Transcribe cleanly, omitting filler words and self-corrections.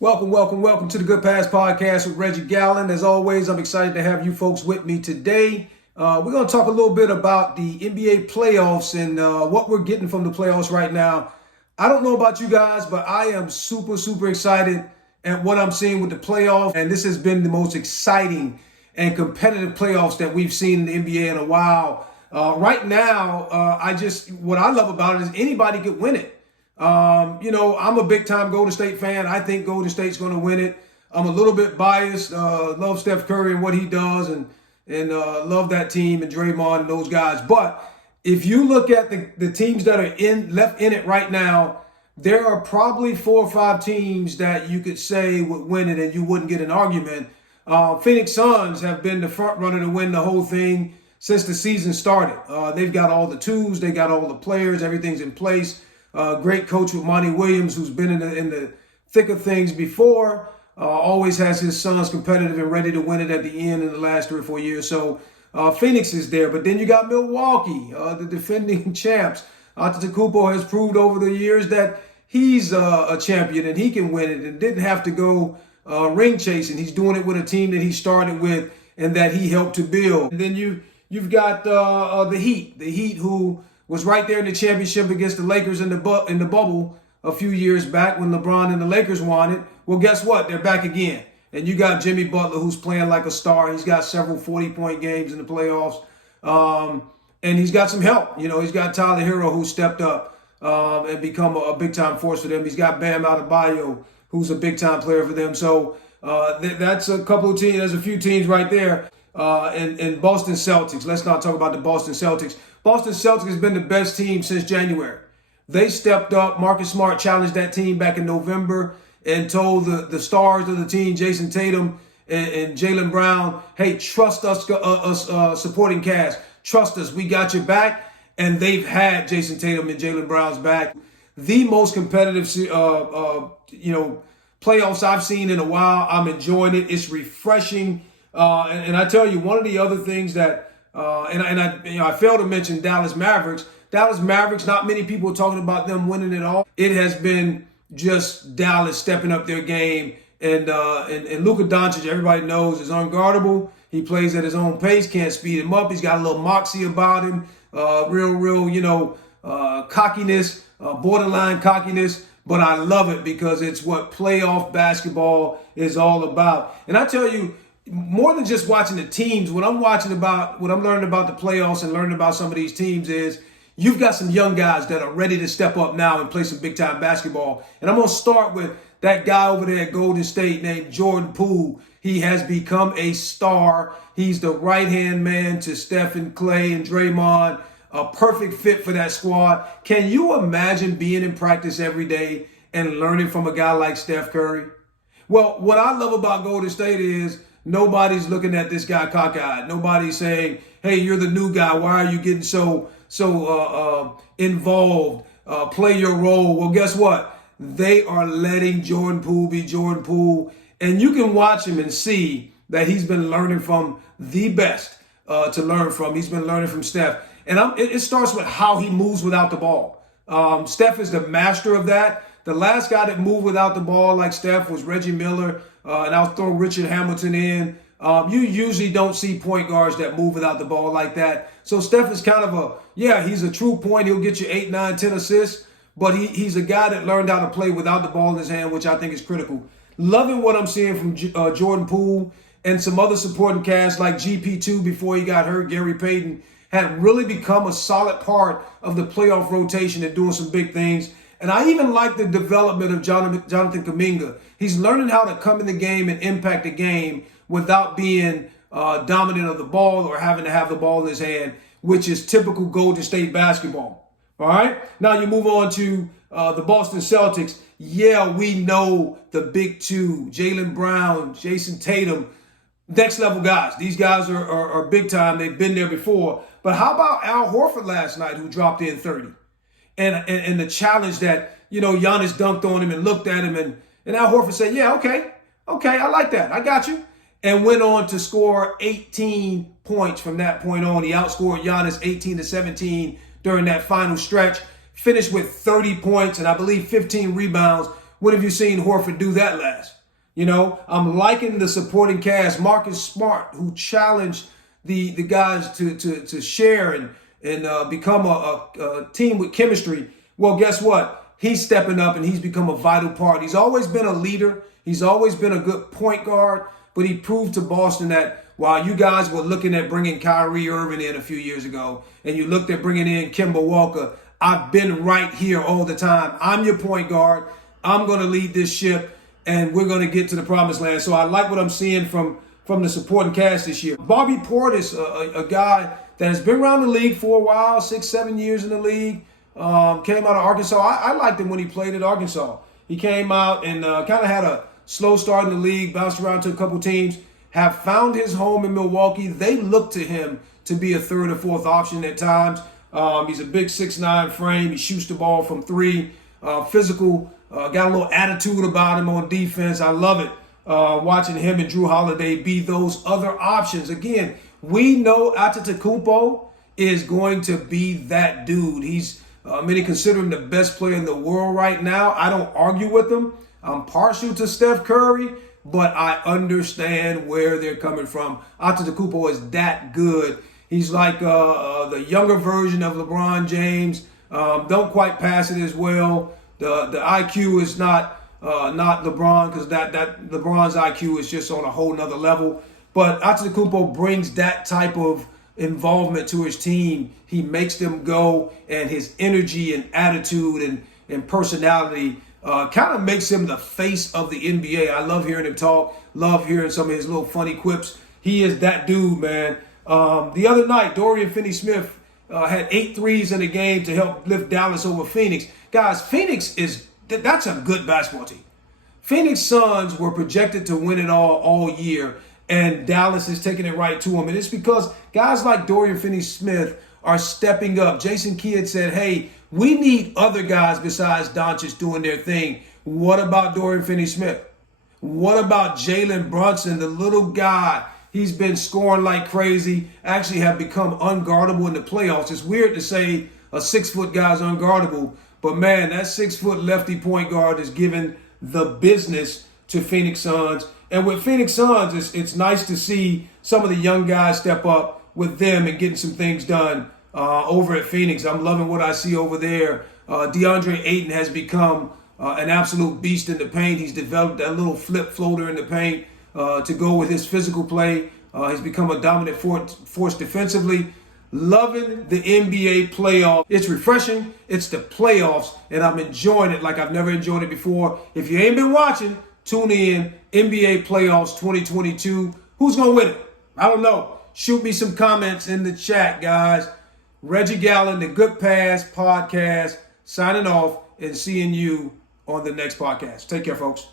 Welcome to the Good Pass Podcast with Reggie Gallen. As always, I'm excited to have you folks with me today. We're going to talk a little bit about the NBA playoffs and what we're getting from the playoffs right now. I don't know about you guys, but I am super excited at what I'm seeing with the playoffs. And this has been the most exciting and competitive playoffs that we've seen in the NBA in a while. Right now, what I love about it is anybody could win it. I'm a big time Golden State fan. I think Golden State's going to win it. I'm a little bit biased. Love Steph Curry and what he does, and love that team and Draymond and those guys. But if you look at the teams that are left in it right now, there are probably 4 or 5 teams that you could say would win it and you wouldn't get an argument. Phoenix Suns have been the front runner to win the whole thing since the season started. They've got all the tools, they got all the players, everything's in place. Great coach with Monty Williams, who's been in the thick of things before, always has his Suns competitive and ready to win it at the end in the last 3 or 4 years. So Phoenix is there. But then you got Milwaukee, the defending champs. Antetokounmpo has proved over the years that he's a champion and he can win it and didn't have to go ring chasing. He's doing it with a team that he started with and that he helped to build. And then you've got the Heat who was right there in the championship against the Lakers in the bubble a few years back when LeBron and the Lakers won it. Well, guess what? They're back again. And you got Jimmy Butler, who's playing like a star. He's got several 40-point games in the playoffs. And he's got some help. He's got Tyler Hero, who stepped up and become a big-time force for them. He's got Bam Adebayo, who's a big-time player for them. So that's a couple of teams. There's a few teams right there. And Boston Celtics. Let's not talk about the Boston Celtics. Boston Celtics has been the best team since January. They stepped up. Marcus Smart challenged that team back in November and told the stars of the team, Jason Tatum and Jaylen Brown, hey, trust us, supporting cast. Trust us. We got your back. And they've had Jason Tatum and Jaylen Brown's back. The most competitive, playoffs I've seen in a while. I'm enjoying it. It's refreshing. And I tell you, one of the other things that I failed to mention Dallas Mavericks. Dallas Mavericks, not many people are talking about them winning it all. It has been just Dallas stepping up their game. And Luka Doncic, everybody knows, is unguardable. He plays at his own pace, can't speed him up. He's got a little moxie about him, real cockiness, borderline cockiness. But I love it because it's what playoff basketball is all about. And I tell you, more than just watching the teams, what I'm learning about the playoffs and learning about some of these teams is you've got some young guys that are ready to step up now and play some big time basketball. And I'm going to start with that guy over there at Golden State named Jordan Poole. He has become a star. He's the right-hand man to Steph and Clay and Draymond, a perfect fit for that squad. Can you imagine being in practice every day and learning from a guy like Steph Curry? Well, what I love about Golden State is nobody's looking at this guy cockeyed. Nobody's saying, hey, you're the new guy. Why are you getting so involved? Play your role. Well, guess what? They are letting Jordan Poole be Jordan Poole. And you can watch him and see that he's been learning from the best to learn from. He's been learning from Steph. And it starts with how he moves without the ball. Steph is the master of that. The last guy that moved without the ball like Steph was Reggie Miller. And I'll throw Richard Hamilton in. You usually don't see point guards that move without the ball like that. So Steph is kind of he's a true point. He'll get you 8, 9, 10 assists. But he's a guy that learned how to play without the ball in his hand, which I think is critical. Loving what I'm seeing from Jordan Poole and some other supporting cast like GP2 before he got hurt. Gary Payton had really become a solid part of the playoff rotation and doing some big things. And I even like the development of Jonathan Kuminga. He's learning how to come in the game and impact the game without being dominant of the ball or having to have the ball in his hand, which is typical Golden State basketball. All right? Now you move on to the Boston Celtics. Yeah, we know the big two, Jaylen Brown, Jason Tatum, next level guys. These guys are big time. They've been there before. But how about Al Horford last night, who dropped in 30? And the challenge that, Giannis dunked on him and looked at him and Al Horford said, yeah, okay, I like that. I got you. And went on to score 18 points from that point on. He outscored Giannis 18-17 during that final stretch. Finished with 30 points and I believe 15 rebounds When have you seen Horford do that last? You know, I'm liking the supporting cast. Marcus Smart, who challenged the guys to share and become a team with chemistry. Well, guess what? He's stepping up and he's become a vital part. He's always been a leader. He's always been a good point guard, but he proved to Boston that while you guys were looking at bringing Kyrie Irving in a few years ago and you looked at bringing in Kemba Walker, I've been right here all the time. I'm your point guard. I'm going to lead this ship, and we're going to get to the promised land. So I like what I'm seeing from the supporting cast this year. Bobby Portis, a guy that has been around the league for a while, 6-7 years in the league, came out of Arkansas. I liked him when he played at Arkansas. He came out and kind of had a slow start in the league, bounced around to a couple teams, have found his home in Milwaukee. They look to him to be a third or fourth option at times. He's a big 6'9" frame. He shoots the ball from three. Physical, got a little attitude about him on defense. I love it. Watching him and Drew Holiday be those other options. Again, we know Antetokounmpo is going to be that dude. He's many consider him the best player in the world right now. I don't argue with them. I'm partial to Steph Curry, but I understand where they're coming from. Antetokounmpo is that good. He's like the younger version of LeBron James. Don't quite pass it as well. The IQ is not LeBron, because that LeBron's IQ is just on a whole nother level. But Antetokounmpo brings that type of involvement to his team. He makes them go, and his energy and attitude and personality kind of makes him the face of the NBA. I love hearing him talk, love hearing some of his little funny quips. He is that dude, man. The other night, Dorian Finney-Smith had 8 threes in the game to help lift Dallas over Phoenix. Guys, Phoenix that's a good basketball team. Phoenix Suns were projected to win it all year, and Dallas is taking it right to them. And it's because guys like Dorian Finney-Smith are stepping up. Jason Kidd said, hey, we need other guys besides Doncic doing their thing. What about Dorian Finney-Smith? What about Jalen Brunson, the little guy? He's been scoring like crazy, actually have become unguardable in the playoffs. It's weird to say a 6-foot guy's unguardable, but man, that 6-foot lefty point guard is giving the business to Phoenix Suns. And with Phoenix Suns, it's nice to see some of the young guys step up with them and getting some things done over at Phoenix. I'm loving what I see over there. DeAndre Ayton has become an absolute beast in the paint. He's developed that little flip floater in the paint to go with his physical play. He's become a dominant force defensively. Loving the NBA playoff. It's refreshing. It's the playoffs, and I'm enjoying it like I've never enjoyed it before. If you ain't been watching, tune in. NBA playoffs 2022. Who's going to win it? I don't know. Shoot me some comments in the chat, guys. Reggie Gallen, the Good Pass Podcast, signing off and seeing you on the next podcast. Take care, folks.